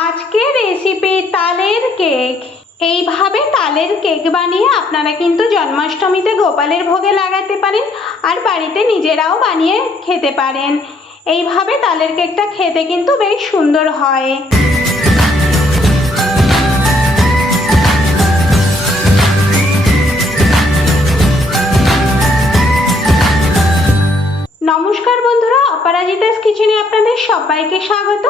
আজকে রেসিপি তালের কেক এইভাবে তালের কেক বানিয়ে আপনারা কিন্তু জন্মাষ্টমীতে গোপালের ভোগে লাগাতে পারেন আর বাড়িতে নিজেরাও বানিয়ে খেতে পারেন। এইভাবে তালের কেকটা খেতে কিন্তু বেশ সুন্দর হয়। কিচেনে আপনাদের সবাইকে স্বাগত।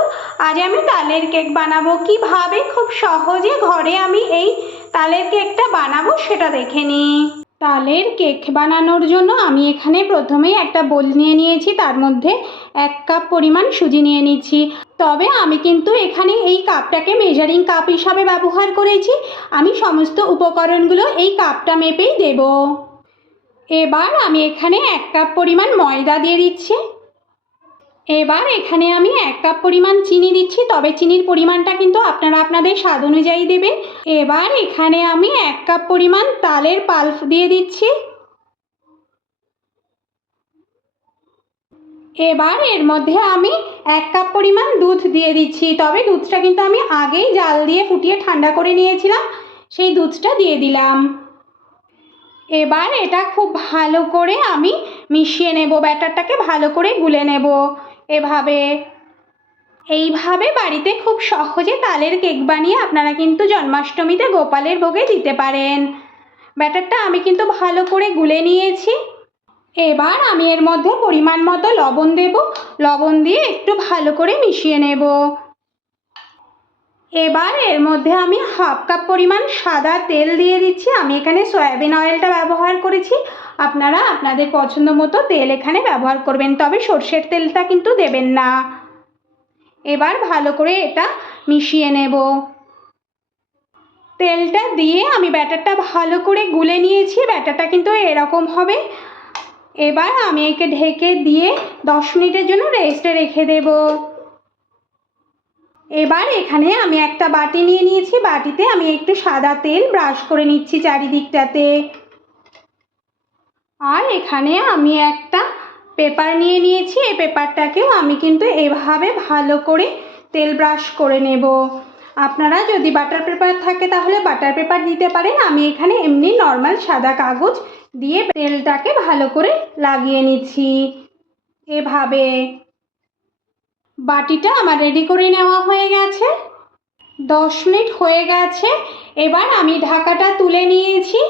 আজ আমি তালের কেক বানাবো। কীভাবে? খুব সহজে ঘরে আমি এই তালের কেকটা বানাবো, সেটা দেখে নিই। তালের কেক বানানোর জন্য আমি এখানে প্রথমেই একটা বোল নিয়ে নিয়েছি। তার মধ্যে এক কাপ পরিমাণ সুজি নিয়ে নিচ্ছি। তবে আমি কিন্তু এখানে এই কাপটাকে মেজারিং কাপ হিসাবে ব্যবহার করেছি। আমি সমস্ত উপকরণগুলো এই কাপটা মেপেই দেবো। এবার আমি এখানে এক কাপ পরিমাণ ময়দা দিয়ে দিচ্ছি। এবার এখানে আমি এক কাপ পরিমাণ চিনি দিচ্ছি, তবে চিনির পরিমাণটা কিন্তু আপনারা আপনাদের স্বাদ অনুযায়ী দেবেন। এবার এখানে আমি এক কাপ পরিমাণ তালের পাল্প দিয়ে দিচ্ছি। এবার এর মধ্যে আমি এক কাপ পরিমাণ দুধ দিয়ে দিচ্ছি, তবে দুধটা কিন্তু আমি আগেই জাল দিয়ে ফুটিয়ে ঠান্ডা করে নিয়েছিলাম, সেই দুধটা দিয়ে দিলাম। এবার এটা খুব ভালো করে আমি মিশিয়ে নেব, ব্যাটারটাকে ভালো করে গুলে নেব। এভাবে, এইভাবে বাড়িতে খুব সহজে তালের কেক বানিয়ে আপনারা কিন্তু জন্মাষ্টমীতে গোপালের ভোগে দিতে পারেন। ব্যাটারটা আমি কিন্তু ভালো করে গুলে নিয়েছি। এবার আমি এর মধ্যে পরিমাণ মতো লবণ দেব। লবণ দিয়ে একটু ভালো করে মিশিয়ে নেব। এবার এর মধ্যে আমি হাফ কাপ পরিমাণ সাদা তেল দিয়ে দিচ্ছি। আমি এখানে সয়াবিন অয়েলটা ব্যবহার করেছি। আপনারা আপনাদের পছন্দ মতো তেল এখানে ব্যবহার করবেন, তবে সর্ষের তেলটা কিন্তু দেবেন না। এবার ভালো করে এটা মিশিয়ে নেব। তেলটা দিয়ে আমি ব্যাটারটা ভালো করে গুলে নিয়েছি, ব্যাটারটা কিন্তু এরকম হবে। এবার আমি একে ঢেকে দিয়ে দশ মিনিটের জন্য রেস্টে রেখে দেবো। এবার এখানে আমি একটা বাটি নিয়ে নিয়েছি। বাটিতে আমি একটু সাদা তেল ব্রাশ করে নিচ্ছি চারিদিকটাতে। আর এখানে আমি একটা পেপার নিয়ে নিয়েছি। এই পেপারটাকেও আমি কিন্তু এভাবে ভালো করে তেল ব্রাশ করে নেব। আপনারা যদি বাটার পেপার থাকে তাহলে বাটার পেপার দিতে পারেন। আমি এখানে এমনি নর্মাল সাদা কাগজ দিয়ে তেলটাকে ভালো করে লাগিয়ে নিচ্ছি। এভাবে বাটিটা আমার রেডি করে নেওয়া হয়ে গেছে। দশ মিনিট হয়ে গেছে, এবার আমি ঢাকাটা তুলে নিয়েছি।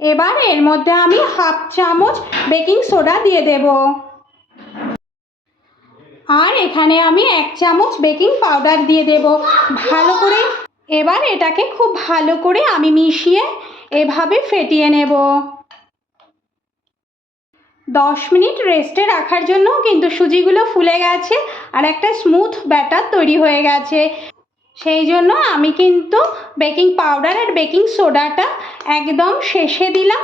এবার এর মধ্যে আমি হাফ চামচ বেকিং সোডা দিয়ে দেব। আর এখানে আমি এক চামচ বেকিং পাউডার দিয়ে দেব। ভালো করে এবার এটাকে খুব ভালো করে আমি মিশিয়ে এভাবে ফেটিয়ে নেব। দশ মিনিট রেস্টে রাখার জন্য কিন্তু সুজিগুলো ফুলে গেছে আর একটা স্মুথ ব্যাটার তৈরি হয়ে গেছে। সেই জন্য আমি কিন্তু বেকিং পাউডার আর বেকিং সোডাটা একদম শেষে দিলাম।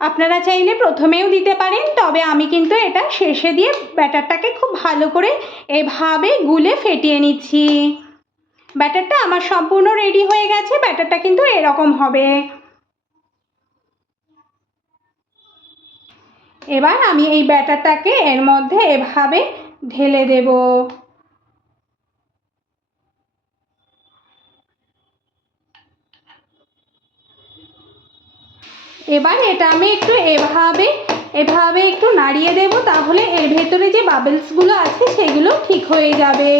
আপনারা চাইলে প্রথমেও দিতে পারেন, তবে আমি কিন্তু এটা শেষে দিয়ে ব্যাটারটাকে খুব ভালো করে এভাবে গুলে ফেটিয়ে নিচ্ছি। ব্যাটারটা আমার সম্পূর্ণ রেডি হয়ে গেছে, ব্যাটারটা কিন্তু এরকম হবে। এবার আমি এই ব্যাটারটাকে এর মধ্যে এভাবে ঢেলে দেব। এবার এটা আমি একটু এভাবে এভাবে একটু নাড়িয়ে দেব তাহলে এর ভেতরে যে বাবেলসগুলো আছে সেগুলো ঠিক হয়ে যাবে।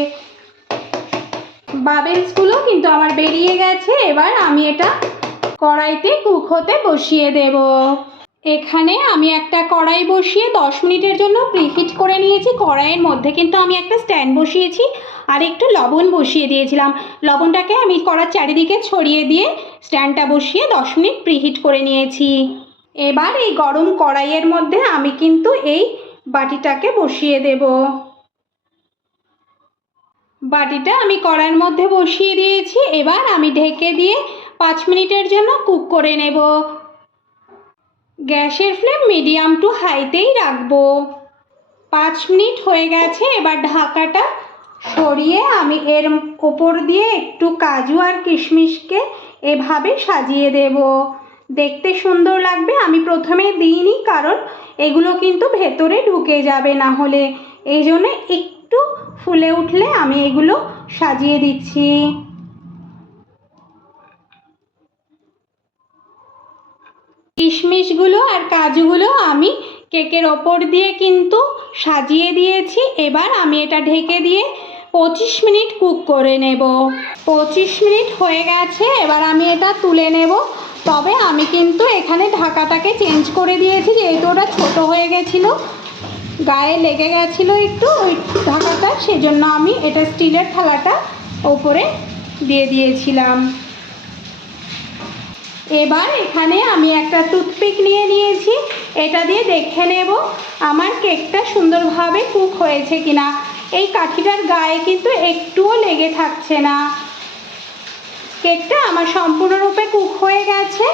বাবেলসগুলো কিন্তু আমার বেরিয়ে গেছে, এবার আমি এটা কড়াইতে কুক হতে বসিয়ে দেবো। এখানে আমি একটা কড়াই বসিয়ে দশ মিনিটের জন্য প্রিহিট করে নিয়েছি। কড়াইয়ের মধ্যে কিন্তু আমি একটা স্ট্যান্ড বসিয়েছি আর একটু লবণ বসিয়ে দিয়েছিলাম। লবণটাকে আমি কড়ার চারিদিকে ছড়িয়ে দিয়ে স্ট্যান্ডটা বসিয়ে দশ মিনিট প্রিহিট করে নিয়েছি। এবার এই গরম কড়াইয়ের মধ্যে আমি কিন্তু এই বাটিটাকে বসিয়ে দেব। বাটিটা আমি কড়াইয়ের মধ্যে বসিয়ে দিয়েছি। এবার আমি ঢেকে দিয়ে পাঁচ মিনিটের জন্য কুক করে নেব। গ্যাসের ফ্লেম মিডিয়াম টু হাইতেই রাখব। পাঁচ মিনিট হয়ে গেছে, এবার ঢাকাটা সরিয়ে আমি এর ওপর দিয়ে একটু কাজু আর কিশমিশকে এভাবে সাজিয়ে দেব। দেখতে সুন্দর লাগবে, আমি প্রথমে দিইনি, কারণ এগুলো কিন্তু ভেতরে ঢুকে যাবে না হলে। এই জন্য একটু ফুলে উঠলে আমি এগুলো সাজিয়ে দিচ্ছি। কিশমিশগুলো আর কাজুগুলো আমি কেকের ওপর দিয়ে কিন্তু সাজিয়ে দিয়েছি। এবার আমি এটা ঢেকে দিয়ে পঁচিশ মিনিট কুক করে নেব। পঁচিশ মিনিট হয়ে গেছে, এবার আমি এটা তুলে নেব। তবে আমি কিন্তু এখানে ঢাকাটাকে চেঞ্জ করে দিয়েছি, যেহেতু ওটা ছোটো হয়ে গেছিল, গায়ে লেগে গেছিল একটু ওই ঢাকাটা, সেজন্য আমি এটা স্টিলের থালাটা ওপরে দিয়ে দিয়েছিলাম। এবার এখানে আমি একটা টুথপিক নিয়ে নিয়েছি। এটা দিয়ে দেখে নেব আমার কেকটা সুন্দরভাবে কুক হয়েছে কিনা। এই কাঠিটার গায়ে কিন্তু একটুও লেগে থাকছে না। কেকটা আমার সম্পূর্ণরূপে কুক হয়ে গেছে।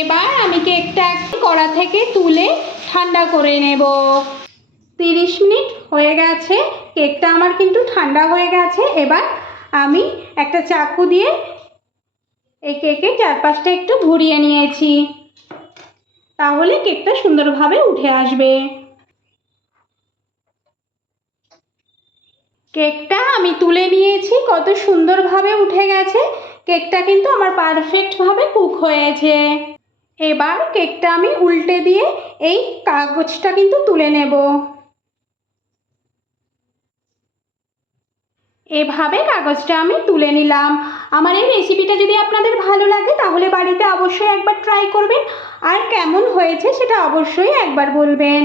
এবার আমি কেকটা কড়া থেকে তুলে ঠান্ডা করে নেব। তিরিশ মিনিট হয়ে গেছে। কেকটা আমার কিন্তু ঠান্ডা হয়ে গেছে। এবার আমি একটা চাকু দিয়ে এই কেকের চারপাশটা একটু ঘুরিয়ে নিয়েছি। তাহলে কেকটা সুন্দরভাবে উঠে আসবে। কেকটা আমি তুলে নিয়েছি, কত সুন্দরভাবে উঠে গেছে। কেকটা কিন্তু আমার পারফেক্টভাবে কুক হয়েছে। এবার কেকটা আমি উল্টে দিয়ে এই কাগজটা কিন্তু তুলে নেব। এভাবে কাগজটা আমি তুলে নিলাম। আমার এই রেসিপিটা যদি আপনাদের ভালো লাগে, তাহলে বাড়িতে অবশ্যই একবার ট্রাই করবেন। আর কেমন হয়েছে সেটা অবশ্যই একবার বলবেন।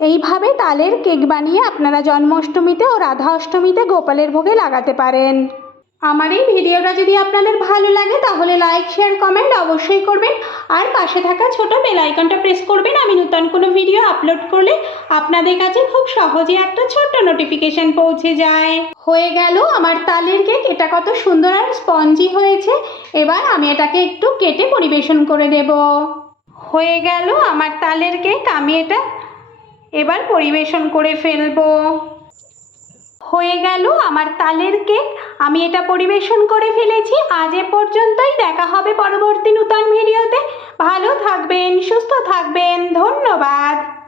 এইভাবে তালের কেক বানিয়ে আপনারা জন্মাষ্টমীতে ও রাধা অষ্টমীতে গোপালের ভোগে লাগাতে পারেন। আমার এই ভিডিওটা যদি আপনাদের ভালো লাগে, তাহলে লাইক শেয়ার কমেন্ট অবশ্যই করবেন। আর পাশে থাকা ছোট বেল আইকনটা প্রেস করবেন। আমি নতুন কোনো ভিডিও আপলোড করলে আপনাদের কাছে খুব সহজে একটা ছোট্ট নোটিফিকেশন পৌঁছে যায়। হয়ে গেল আমার তালের কেক এটা কত সুন্দর আর স্পঞ্জি হয়েছে। এবার আমি এটাকে একটু কেটে পরিবেশন করে দেব। হয়ে গেল আমার তালের কেক আমি এটা এবার পরিবেশন করে ফেলব। হয়ে গেল আমার তালের কেক। আমি এটা পরিবেশন করে ফেলেছি। আজ এ পর্যন্তই দেখা হবে পরবর্তী নূতন ভিডিওতে। ভালো থাকবেন, সুস্থ থাকবেন। ধন্যবাদ।